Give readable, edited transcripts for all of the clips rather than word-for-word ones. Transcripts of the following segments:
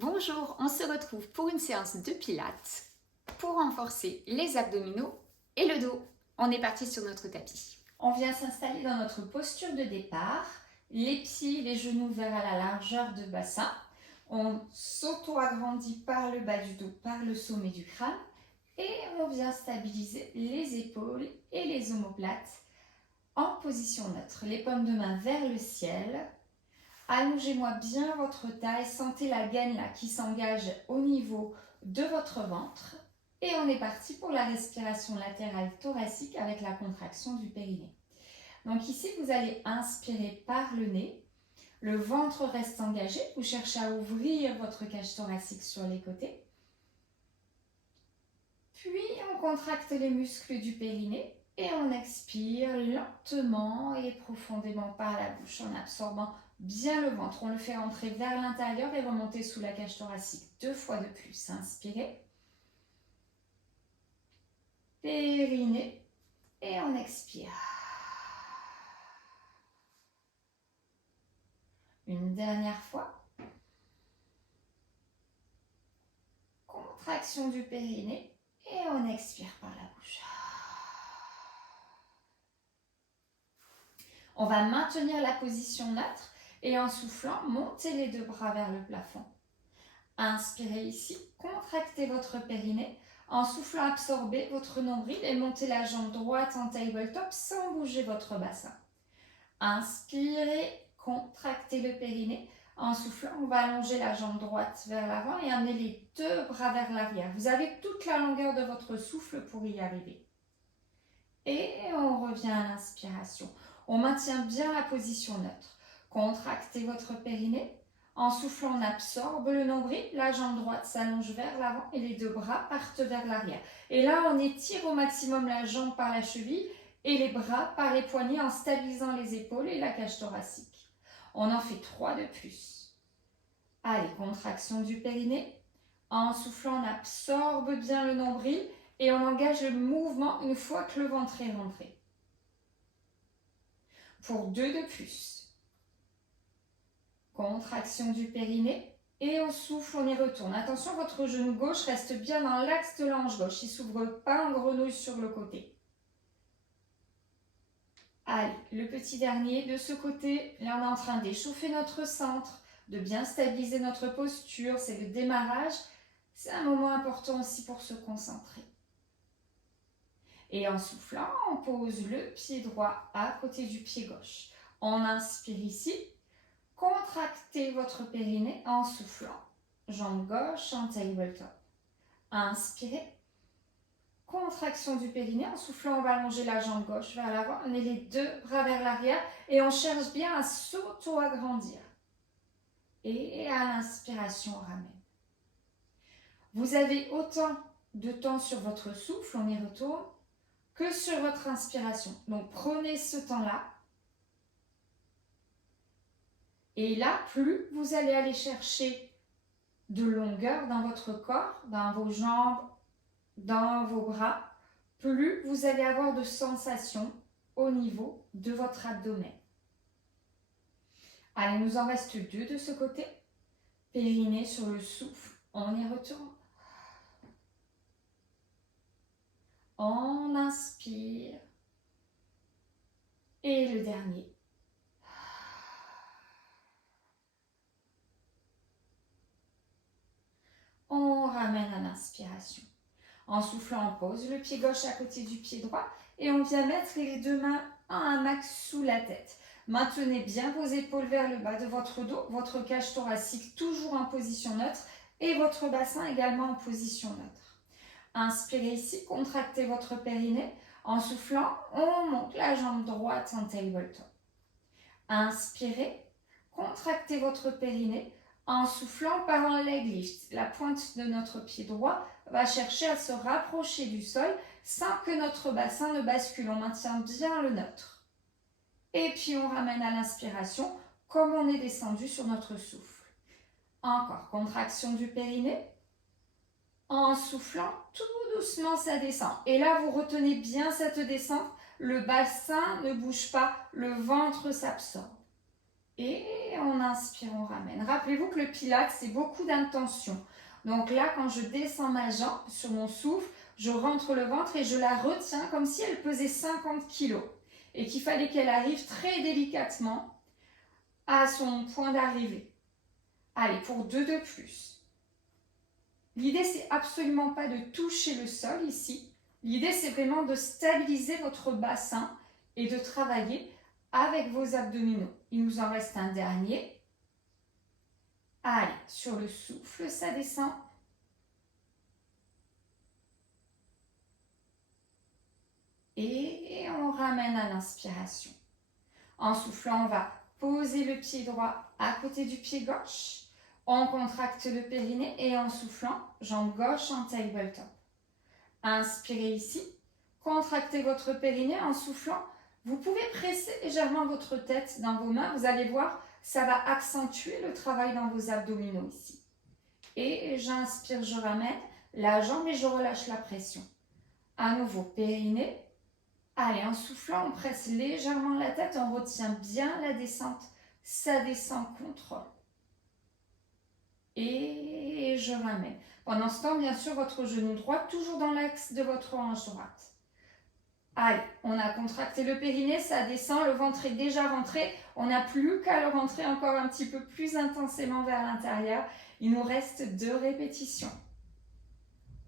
Bonjour, on se retrouve pour une séance de pilates pour renforcer les abdominaux et le dos. On est parti sur notre tapis. On vient s'installer dans notre posture de départ, les pieds, les genoux vers à la largeur de bassin. On s'auto-agrandit par le bas du dos, par le sommet du crâne et on vient stabiliser les épaules et les omoplates en position neutre. Les paumes de main vers le ciel. Allongez-moi bien votre taille, sentez la gaine là qui s'engage au niveau de votre ventre. Et on est parti pour la respiration latérale thoracique avec la contraction du périnée. Donc ici, vous allez inspirer par le nez. Le ventre reste engagé. Vous cherchez à ouvrir votre cage thoracique sur les côtés. Puis, on contracte les muscles du périnée et on expire lentement et profondément par la bouche en absorbant bien le ventre. On le fait rentrer vers l'intérieur et remonter sous la cage thoracique 2 fois de plus. Inspirez. Périnée et on expire. Une dernière fois. Contraction du périnée et on expire par la bouche. On va maintenir la position neutre et en soufflant, montez les 2 bras vers le plafond. Inspirez ici, contractez votre périnée. En soufflant, absorbez votre nombril et montez la jambe droite en tabletop sans bouger votre bassin. Inspirez, contractez le périnée. En soufflant, on va allonger la jambe droite vers l'avant et amener les 2 bras vers l'arrière. Vous avez toute la longueur de votre souffle pour y arriver. Et on revient à l'inspiration. On maintient bien la position neutre. Contractez votre périnée. En soufflant, on absorbe le nombril, la jambe droite s'allonge vers l'avant et les 2 bras partent vers l'arrière. Et là, on étire au maximum la jambe par la cheville et les bras par les poignets en stabilisant les épaules et la cage thoracique. On en fait 3 de plus. Allez, contraction du périnée. En soufflant, on absorbe bien le nombril et on engage le mouvement une fois que le ventre est rentré. Pour 2 de plus. Contraction du périnée et au souffle, on y retourne. Attention, votre genou gauche reste bien dans l'axe de l'ange gauche. Il ne s'ouvre pas en grenouille sur le côté. Allez, le petit dernier de ce côté. Là, on est en train d'échauffer notre centre, de bien stabiliser notre posture. C'est le démarrage. C'est un moment important aussi pour se concentrer. Et en soufflant, on pose le pied droit à côté du pied gauche. On inspire ici. Contractez votre périnée en soufflant. Jambe gauche en tabletop. Inspirez. Contraction du périnée. En soufflant, on va allonger la jambe gauche vers l'avant. On met les 2 bras vers l'arrière et on cherche bien à s'auto-agrandir. Et à l'inspiration, on ramène. Vous avez autant de temps sur votre souffle, on y retourne, que sur votre inspiration. Donc prenez ce temps-là. Et là, plus vous allez aller chercher de longueur dans votre corps, dans vos jambes, dans vos bras, plus vous allez avoir de sensations au niveau de votre abdomen. Allez, il nous en reste 2 de ce côté. Périnée sur le souffle, on y retourne. On inspire. Et le dernier. On ramène à l'inspiration. En soufflant, on pose le pied gauche à côté du pied droit et on vient mettre les 2 mains à un max sous la tête. Maintenez bien vos épaules vers le bas de votre dos, votre cage thoracique toujours en position neutre et votre bassin également en position neutre. Inspirez ici, contractez votre périnée. En soufflant, on monte la jambe droite en tabletop. Inspirez, contractez votre périnée. En soufflant par un leg lift, la pointe de notre pied droit va chercher à se rapprocher du sol sans que notre bassin ne bascule. On maintient bien le neutre. Et puis on ramène à l'inspiration comme on est descendu sur notre souffle. Encore, contraction du périnée. En soufflant, tout doucement ça descend. Et là, vous retenez bien cette descente. Le bassin ne bouge pas, le ventre s'absorbe. Et on inspire, on ramène. Rappelez-vous que le Pilates, c'est beaucoup d'intention. Donc là, quand je descends ma jambe sur mon souffle, je rentre le ventre et je la retiens comme si elle pesait 50 kg. Et qu'il fallait qu'elle arrive très délicatement à son point d'arrivée. Allez, pour 2 de plus. L'idée, c'est absolument pas de toucher le sol ici. L'idée, c'est vraiment de stabiliser votre bassin et de travailler avec vos abdominaux. Il nous en reste un dernier. Allez, sur le souffle, ça descend. Et on ramène à l'inspiration. En soufflant, on va poser le pied droit à côté du pied gauche. On contracte le périnée et en soufflant, jambe gauche en tabletop. Inspirez ici. Contractez votre périnée en soufflant. Vous pouvez presser légèrement votre tête dans vos mains. Vous allez voir, ça va accentuer le travail dans vos abdominaux ici. Et j'inspire, je ramène la jambe et je relâche la pression. À nouveau, périnée. Allez, en soufflant, on presse légèrement la tête, on retient bien la descente. Ça descend, contrôle. Et je ramène. Pendant ce temps, bien sûr, votre genou droit, toujours dans l'axe de votre hanche droite. Allez, on a contracté le périnée, ça descend, le ventre est déjà rentré. On n'a plus qu'à le rentrer encore un petit peu plus intensément vers l'intérieur. Il nous reste 2 répétitions.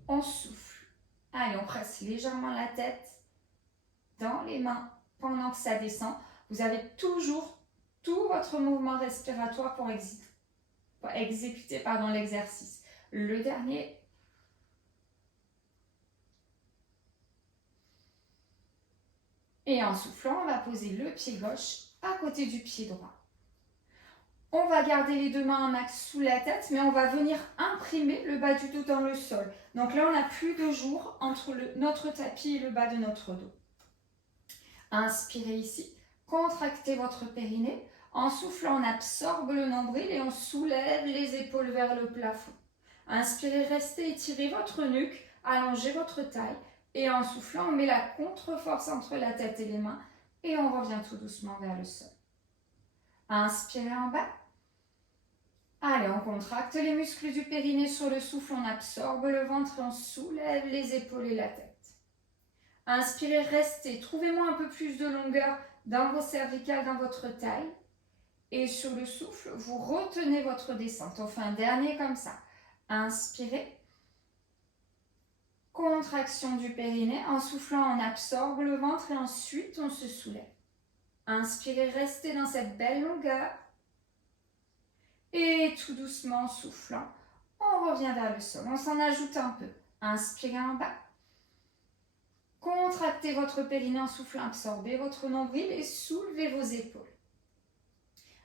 On souffle. Allez, on presse légèrement la tête dans les mains pendant que ça descend. Vous avez toujours tout votre mouvement respiratoire pour exécuter l'exercice. Le dernier. Et en soufflant, on va poser le pied gauche à côté du pied droit. On va garder les 2 mains en max sous la tête, mais on va venir imprimer le bas du dos dans le sol. Donc là, on n'a plus de jour entre notre tapis et le bas de notre dos. Inspirez ici, contractez votre périnée. En soufflant, on absorbe le nombril et on soulève les épaules vers le plafond. Inspirez, restez, étirez votre nuque, allongez votre taille. Et en soufflant, on met la contre-force entre la tête et les mains et on revient tout doucement vers le sol. Inspirez en bas. Allez, on contracte les muscles du périnée sur le souffle, on absorbe le ventre et on soulève les épaules et la tête. Inspirez, restez, trouvez-moi un peu plus de longueur dans vos cervicales, dans votre taille. Et sur le souffle, vous retenez votre descente. On fait un dernier comme ça. Inspirez. Contraction du périnée. En soufflant, on absorbe le ventre et ensuite on se soulève. Inspirez, restez dans cette belle longueur. Et tout doucement, en soufflant, on revient vers le sol. On s'en ajoute un peu. Inspirez en bas. Contractez votre périnée en soufflant, absorbez votre nombril et soulevez vos épaules.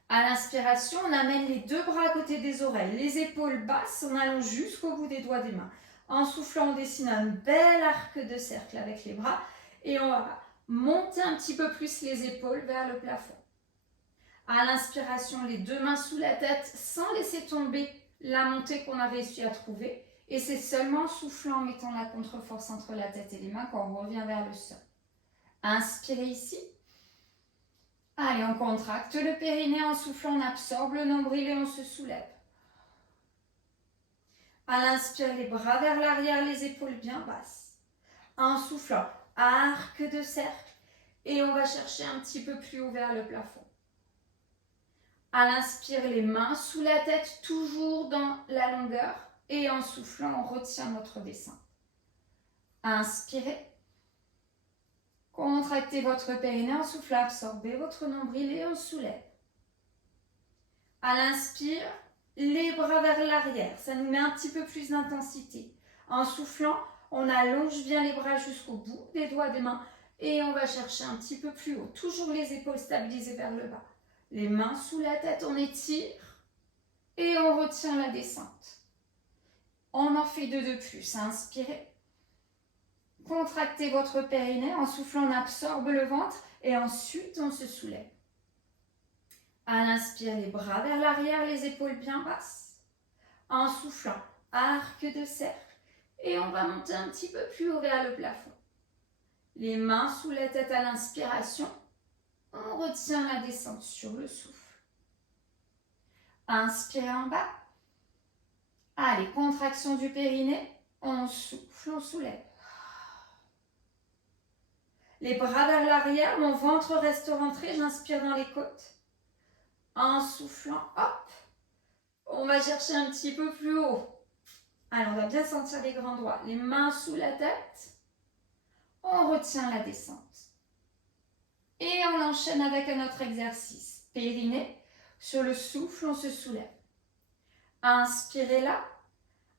À l'inspiration, on amène les 2 bras à côté des oreilles, les épaules basses, on allonge jusqu'au bout des doigts des mains. En soufflant, on dessine un bel arc de cercle avec les bras et on va monter un petit peu plus les épaules vers le plafond. À l'inspiration, les 2 mains sous la tête sans laisser tomber la montée qu'on a réussi à trouver. Et c'est seulement en soufflant, en mettant la contre-force entre la tête et les mains qu'on revient vers le sol. Inspirez ici. Allez, on contracte le périnée. En soufflant, on absorbe le nombril et on se soulève. À l'inspire, les bras vers l'arrière, les épaules bien basses. En soufflant, arc de cercle. Et on va chercher un petit peu plus haut vers le plafond. À l'inspire, les mains sous la tête, toujours dans la longueur. Et en soufflant, on retient notre descente. Inspirez. Contractez votre périnée. En soufflant, absorbez votre nombril et on soulève. À l'inspire, les bras vers l'arrière. Ça nous met un petit peu plus d'intensité. En soufflant, on allonge bien les bras jusqu'au bout des doigts des mains. Et on va chercher un petit peu plus haut. Toujours les épaules stabilisées vers le bas. Les mains sous la tête, on étire. Et on retient la descente. On en fait 2 de plus. Inspirez. Contractez votre périnée. En soufflant, on absorbe le ventre. Et ensuite, on se soulève. À l'inspire, les bras vers l'arrière, les épaules bien basses. En soufflant, arc de cercle. Et on va monter un petit peu plus haut vers le plafond. Les mains sous la tête à l'inspiration. On retient la descente sur le souffle. Inspirez en bas. Allez, contraction du périnée. On souffle, on soulève. Les bras vers l'arrière, mon ventre reste rentré, j'inspire dans les côtes. En soufflant, hop, on va chercher un petit peu plus haut. Allez, on va bien sentir les grands doigts. Les mains sous la tête. On retient la descente. Et on enchaîne avec un autre exercice. Périnée, sur le souffle, on se soulève. Inspirez là.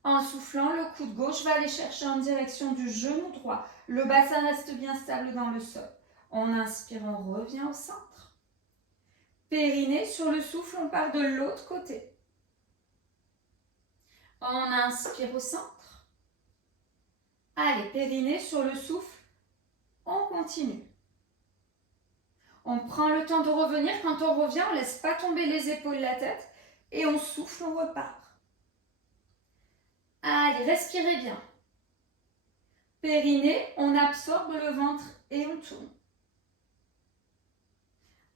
En soufflant, le coude gauche va aller chercher en direction du genou droit. Le bassin reste bien stable dans le sol. On inspire, on revient au centre. Périnée, sur le souffle, on part de l'autre côté. On inspire au centre. Allez, périnée, sur le souffle, on continue. On prend le temps de revenir. Quand on revient, on ne laisse pas tomber les épaules, la tête. Et on souffle, on repart. Allez, respirez bien. Périnée, on absorbe le ventre et on tourne.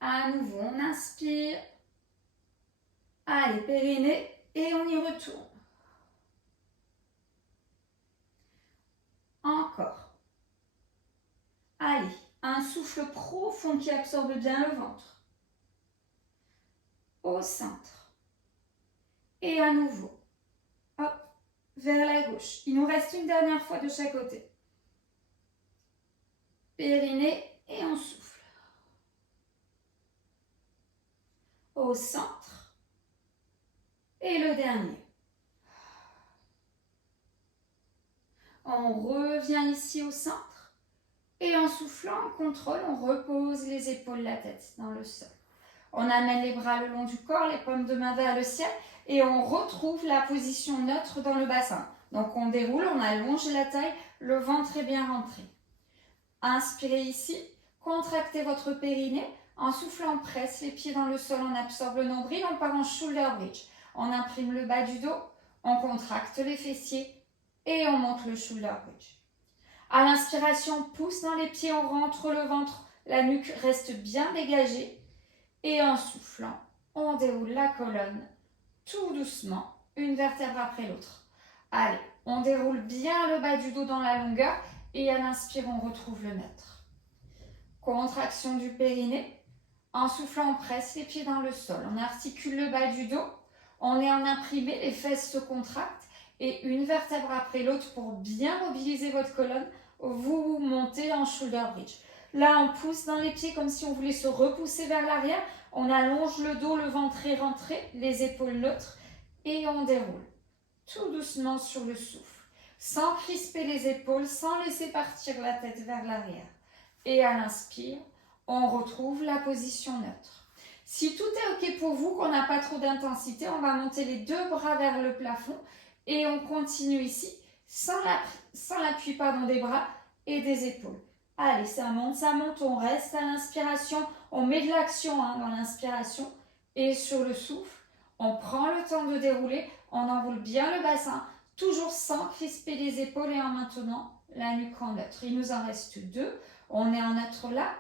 À nouveau, on inspire. Allez, périnée, et on y retourne. Encore. Allez, un souffle profond qui absorbe bien le ventre. Au centre. Et à nouveau. Hop, vers la gauche. Il nous reste une dernière fois de chaque côté. Périnée et on souffle. Au centre. Et le dernier. On revient ici au centre. Et en soufflant, on contrôle, on repose les épaules, la tête dans le sol. On amène les bras le long du corps, les paumes de main vers le ciel. Et on retrouve la position neutre dans le bassin. Donc on déroule, on allonge la taille, le ventre est bien rentré. Inspirez ici, contractez votre périnée. En soufflant, on presse les pieds dans le sol, on absorbe le nombril, on part en shoulder bridge. On imprime le bas du dos, on contracte les fessiers et on monte le shoulder bridge. À l'inspiration, on pousse dans les pieds, on rentre le ventre, la nuque reste bien dégagée. Et en soufflant, on déroule la colonne tout doucement, une vertèbre après l'autre. Allez, on déroule bien le bas du dos dans la longueur et à l'inspire, on retrouve le neutre. Contraction du périnée. En soufflant, on presse les pieds dans le sol. On articule le bas du dos. On est en imprimé, les fesses se contractent et une vertèbre après l'autre pour bien mobiliser votre colonne. Vous montez en shoulder bridge. Là, on pousse dans les pieds comme si on voulait se repousser vers l'arrière. On allonge le dos, le ventre est rentré, les épaules neutres et on déroule. Tout doucement sur le souffle, sans crisper les épaules, sans laisser partir la tête vers l'arrière. Et à l'inspire, on retrouve la position neutre. Si tout est OK pour vous, qu'on n'a pas trop d'intensité, on va monter les deux bras vers le plafond et on continue ici, sans l'appui des bras et des épaules. Allez, ça monte, on reste à l'inspiration, on met de l'action dans l'inspiration et sur le souffle, on prend le temps de dérouler, on enroule bien le bassin, toujours sans crisper les épaules et en maintenant la nuque en neutre. Il nous en reste deux, on est en neutre là,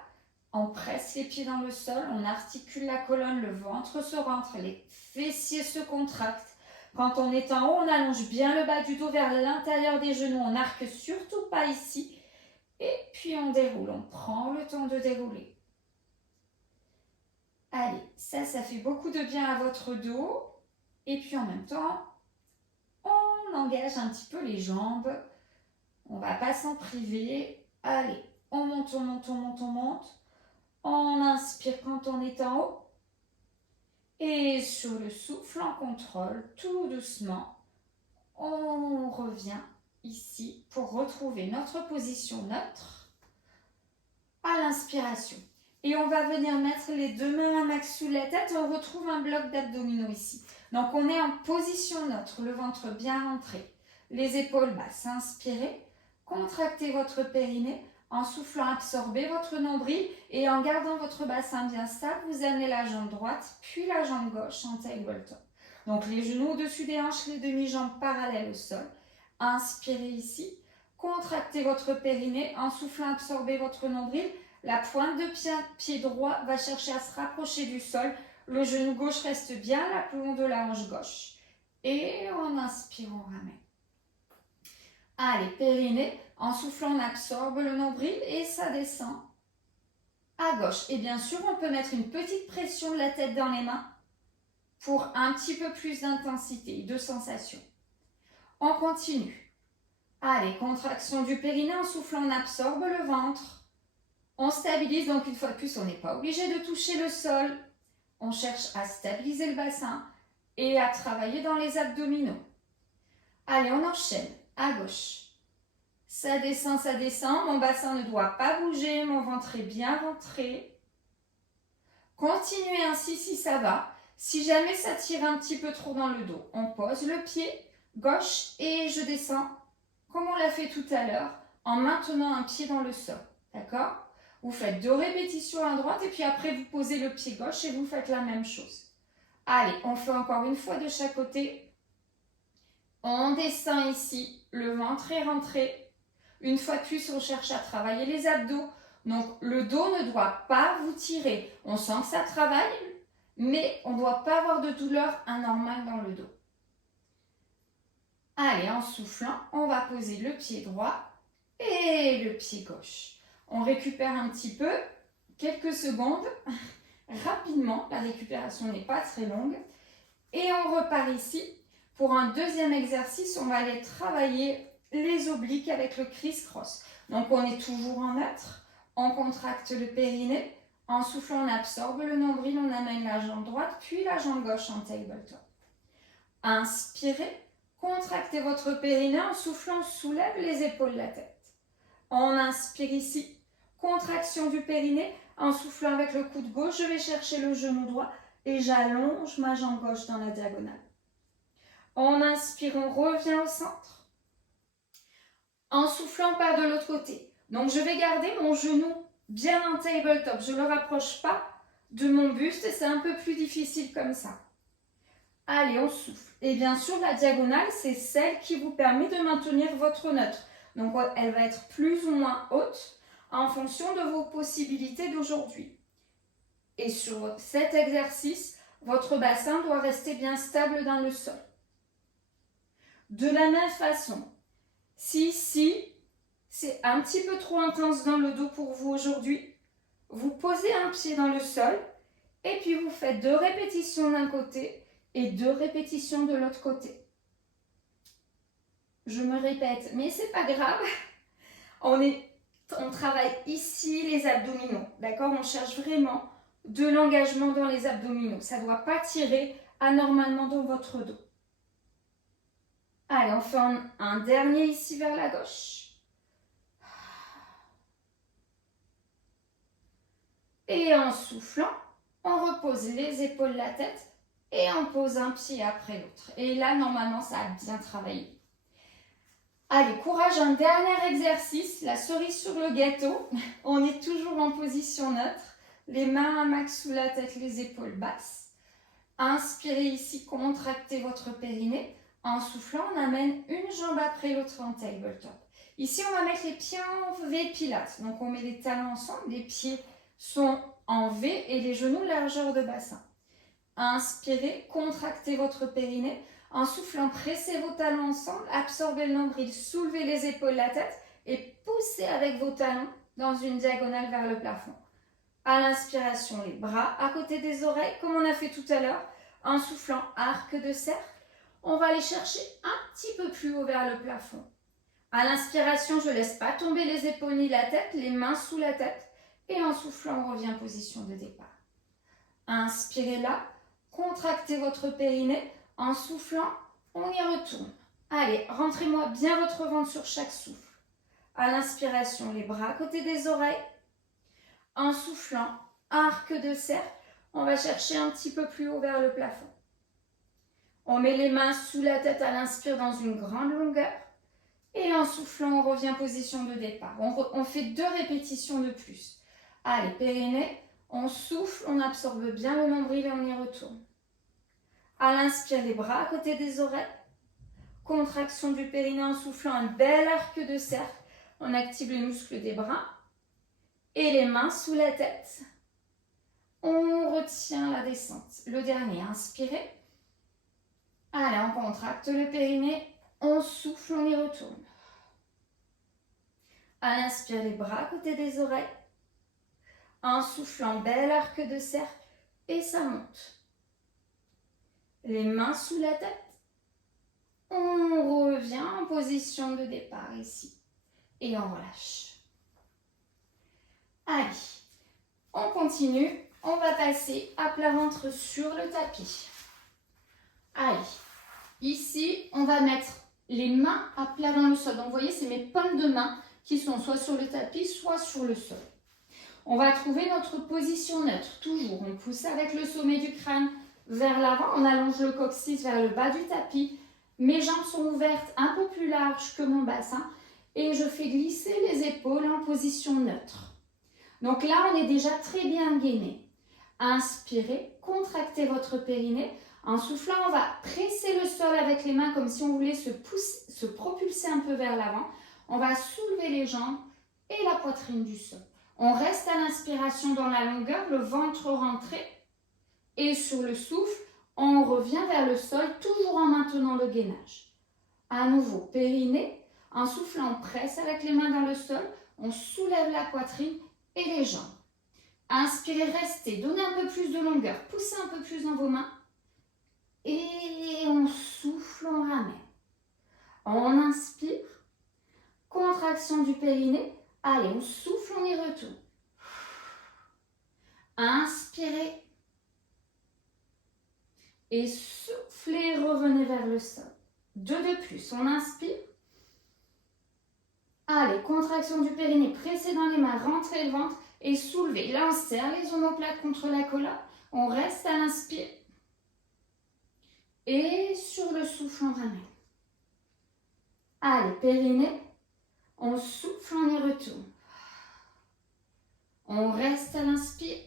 on presse les pieds dans le sol, on articule la colonne, le ventre se rentre, les fessiers se contractent. Quand on est en haut, on allonge bien le bas du dos vers l'intérieur des genoux, on n'arque surtout pas ici. Et puis on déroule, on prend le temps de dérouler. Allez, ça fait beaucoup de bien à votre dos. Et puis en même temps, on engage un petit peu les jambes. On ne va pas s'en priver. Allez, on monte, on monte, on monte, on monte. On inspire quand on est en haut. Et sur le souffle, en contrôle, tout doucement, on revient ici pour retrouver notre position neutre à l'inspiration. Et on va venir mettre les deux mains à max sous la tête et on retrouve un bloc d'abdominaux ici. Donc on est en position neutre, le ventre bien rentré, les épaules basses, inspirez, contractez votre périnée, en soufflant absorbez votre nombril et en gardant votre bassin bien stable, vous amenez la jambe droite puis la jambe gauche en tabletop top. Donc les genoux au-dessus des hanches, les demi-jambes parallèles au sol. Inspirez ici, contractez votre périnée, en soufflant absorbez votre nombril. La pointe de pied droit va chercher à se rapprocher du sol. Le genou gauche reste bien l'aplomb de la hanche gauche. Et on inspire, on ramène. Allez, périnée. En soufflant, on absorbe le nombril et ça descend à gauche. Et bien sûr, on peut mettre une petite pression de la tête dans les mains pour un petit peu plus d'intensité, de sensation. On continue. Allez, contraction du périnée. En soufflant, on absorbe le ventre. On stabilise, donc une fois de plus, on n'est pas obligé de toucher le sol. On cherche à stabiliser le bassin et à travailler dans les abdominaux. Allez, on enchaîne à gauche. Ça descend, mon bassin ne doit pas bouger, mon ventre est bien rentré. Continuez ainsi si ça va. Si jamais ça tire un petit peu trop dans le dos, on pose le pied gauche et je descends, comme on l'a fait tout à l'heure, en maintenant un pied dans le sol. D'accord ? Vous faites 2 répétitions à droite et puis après vous posez le pied gauche et vous faites la même chose. Allez, on fait encore une fois de chaque côté. On descend ici, le ventre est rentré. Une fois de plus, on cherche à travailler les abdos. Donc, le dos ne doit pas vous tirer. On sent que ça travaille, mais on ne doit pas avoir de douleur anormale dans le dos. Allez, en soufflant, on va poser le pied droit et le pied gauche. On récupère un petit peu, quelques secondes, rapidement. La récupération n'est pas très longue. Et on repart ici. Pour un deuxième exercice, on va aller travailler les obliques avec le criss-cross. Donc, on est toujours en neutre. On contracte le périnée. En soufflant, on absorbe le nombril. On amène la jambe droite, puis la jambe gauche en tabletop. Inspirez. Contractez votre périnée. En soufflant, on soulève les épaules de la tête. On inspire ici. Contraction du périnée. En soufflant avec le coude gauche, je vais chercher le genou droit et j'allonge ma jambe gauche dans la diagonale. On inspire, on revient au centre. En soufflant, on part de l'autre côté. Donc, je vais garder mon genou bien en tabletop. Je ne le rapproche pas de mon buste et c'est un peu plus difficile comme ça. Allez, on souffle. Et bien sûr, la diagonale, c'est celle qui vous permet de maintenir votre neutre. Donc, elle va être plus ou moins haute en fonction de vos possibilités d'aujourd'hui. Et sur cet exercice, votre bassin doit rester bien stable dans le sol. De la même façon, si c'est un petit peu trop intense dans le dos pour vous aujourd'hui, vous posez un pied dans le sol et puis vous faites 2 répétitions d'un côté et 2 répétitions de l'autre côté. Je me répète, mais c'est pas grave. On travaille ici les abdominaux, d'accord ? On cherche vraiment de l'engagement dans les abdominaux. Ça ne doit pas tirer anormalement dans votre dos. Allez, on fait un dernier ici vers la gauche. Et en soufflant, on repose les épaules, la tête et on pose un pied après l'autre. Et là, normalement, ça a bien travaillé. Allez, courage, un dernier exercice, la cerise sur le gâteau. On est toujours en position neutre. Les mains un max sous la tête, les épaules basses. Inspirez ici, contractez votre périnée. En soufflant, on amène une jambe après l'autre en tabletop. Ici, on va mettre les pieds en V pilates. Donc, on met les talons ensemble. Les pieds sont en V et les genoux largeur de bassin. Inspirez, contractez votre périnée. En soufflant, pressez vos talons ensemble. Absorbez le nombril, soulevez les épaules, la tête et poussez avec vos talons dans une diagonale vers le plafond. À l'inspiration, les bras à côté des oreilles, comme on a fait tout à l'heure. En soufflant, arc de cercle. On va aller chercher un petit peu plus haut vers le plafond. À l'inspiration, je ne laisse pas tomber les épaules ni la tête, les mains sous la tête. Et en soufflant, on revient en position de départ. Inspirez là, contractez votre périnée. En soufflant, on y retourne. Allez, rentrez-moi bien votre ventre sur chaque souffle. À l'inspiration, les bras à côté des oreilles. En soufflant, arc de cercle. On va chercher un petit peu plus haut vers le plafond. On met les mains sous la tête à l'inspire dans une grande longueur. Et en soufflant, on revient en position de départ. On fait 2 répétitions de plus. Allez, périnée, on souffle, on absorbe bien le nombril et on y retourne. À l'inspire, les bras à côté des oreilles. Contraction du périnée en soufflant, un bel arc de cercle. On active les muscles des bras. Et les mains sous la tête. On retient la descente. Le dernier, inspirez. Allez, on contracte le périnée. On souffle, on y retourne. À l'inspire, les bras à côté des oreilles. En soufflant, bel arc de cercle. Et ça monte. Les mains sous la tête. On revient en position de départ ici. Et on relâche. Allez, on continue. On va passer à plat ventre sur le tapis. Allez, ici, on va mettre les mains à plat dans le sol. Donc, vous voyez, c'est mes paumes de main qui sont soit sur le tapis, soit sur le sol. On va trouver notre position neutre. Toujours, on pousse avec le sommet du crâne vers l'avant. On allonge le coccyx vers le bas du tapis. Mes jambes sont ouvertes un peu plus larges que mon bassin. Et je fais glisser les épaules en position neutre. Donc là, on est déjà très bien gainé. Inspirez, contractez votre périnée. En soufflant, on va presser le sol avec les mains comme si on voulait se propulser un peu vers l'avant. On va soulever les jambes et la poitrine du sol. On reste à l'inspiration dans la longueur, le ventre rentré. Et sur le souffle, on revient vers le sol, toujours en maintenant le gainage. À nouveau, périnée. En soufflant, on presse avec les mains dans le sol. On soulève la poitrine et les jambes. Inspirez, restez. Donnez un peu plus de longueur. Poussez un peu plus dans vos mains. Et on souffle, on ramène. On inspire. Contraction du périnée. Allez, on souffle, on y retourne. Inspirez. Et soufflez, revenez vers le sol. 2 de plus. On inspire. Allez, contraction du périnée. Pressez dans les mains, rentrez le ventre et soulevez. Là, on serre les omoplates contre la colonne. On reste à l'inspire. Et sur le souffle, on ramène. Allez, périnée. On souffle, on y retourne. On reste à l'inspire.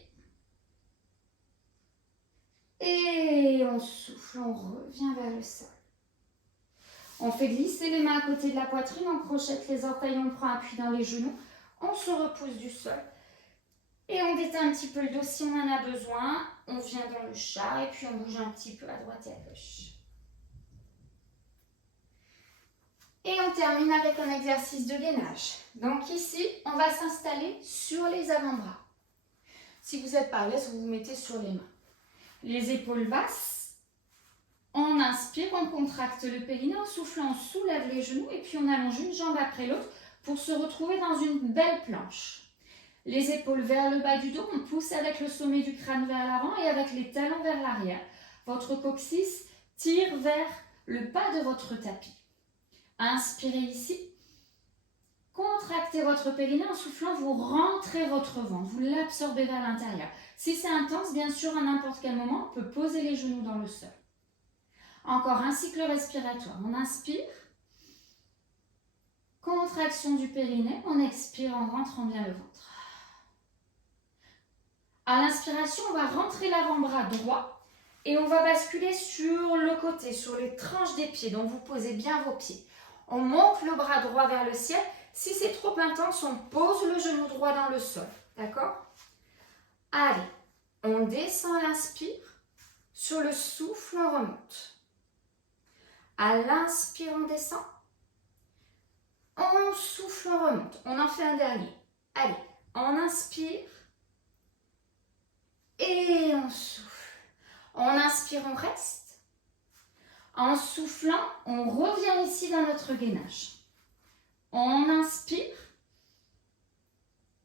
Et on souffle, on revient vers le sol. On fait glisser les mains à côté de la poitrine, on crochette les orteils, on prend appui dans les genoux. On se repousse du sol. Et on détend un petit peu le dos si on en a besoin. On vient dans le chat et puis on bouge un petit peu à droite et à gauche. Et on termine avec un exercice de gainage. Donc ici, on va s'installer sur les avant-bras. Si vous n'êtes pas à l'aise, vous vous mettez sur les mains. Les épaules basses. On inspire, on contracte le périnée. En soufflant, on soulève les genoux et puis on allonge une jambe après l'autre pour se retrouver dans une belle planche. Les épaules vers le bas du dos, on pousse avec le sommet du crâne vers l'avant et avec les talons vers l'arrière. Votre coccyx tire vers le bas de votre tapis. Inspirez ici. Contractez votre périnée. En soufflant, vous rentrez votre ventre, vous l'absorbez vers l'intérieur. Si c'est intense, bien sûr, à n'importe quel moment, on peut poser les genoux dans le sol. Encore un cycle respiratoire. On inspire. Contraction du périnée. On expire en rentrant bien le ventre. À l'inspiration, on va rentrer l'avant-bras droit et on va basculer sur le côté, sur les tranches des pieds. Donc, vous posez bien vos pieds. On monte le bras droit vers le ciel. Si c'est trop intense, on pose le genou droit dans le sol. D'accord? Allez, on descend à l'inspire. Sur le souffle, on remonte. À l'inspire, on descend. On souffle, on remonte. On en fait un dernier. Allez, on inspire. Et on souffle. On inspire, on reste. En soufflant, on revient ici dans notre gainage. On inspire.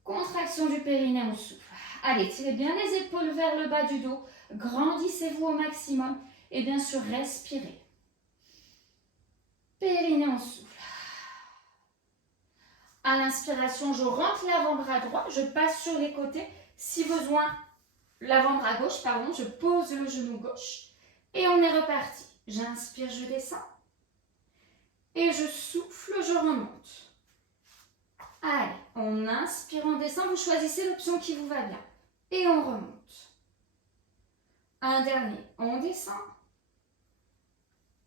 Contraction du périnée, on souffle. Allez, tirez bien les épaules vers le bas du dos. Grandissez-vous au maximum. Et bien sûr, respirez. Périnée, on souffle. À l'inspiration, je rentre l'avant-bras droit. Je passe sur les côtés. Si besoin, l'avant-bras gauche, pardon, je pose le genou gauche. Et on est reparti. J'inspire, je descends. Et je souffle, je remonte. Allez, on inspire, on descend. Vous choisissez l'option qui vous va bien. Et on remonte. Un dernier, on descend.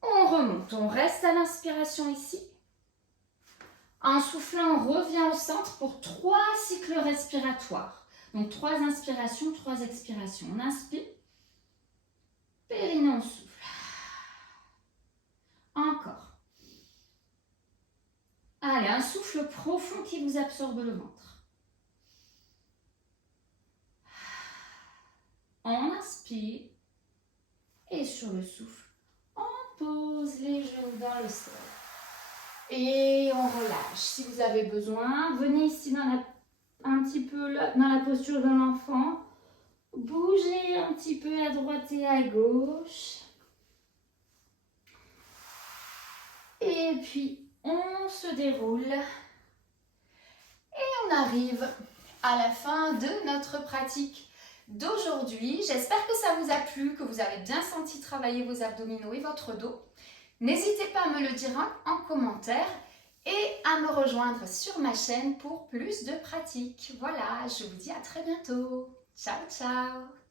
On remonte. On reste à l'inspiration ici. En soufflant, on revient au centre pour 3 cycles respiratoires. Donc 3 inspirations, 3 expirations. On inspire, périnée, on souffle. Encore. Allez, un souffle profond qui vous absorbe le ventre. On inspire et sur le souffle, on pose les genoux dans le sol. Et on relâche. Si vous avez besoin, venez ici un petit peu dans la posture de l'enfant. Bougez un petit peu à droite et à gauche. Et puis, on se déroule. Et on arrive à la fin de notre pratique d'aujourd'hui. J'espère que ça vous a plu, que vous avez bien senti travailler vos abdominaux et votre dos. N'hésitez pas à me le dire en commentaire et à me rejoindre sur ma chaîne pour plus de pratiques. Voilà, je vous dis à très bientôt. Ciao, ciao!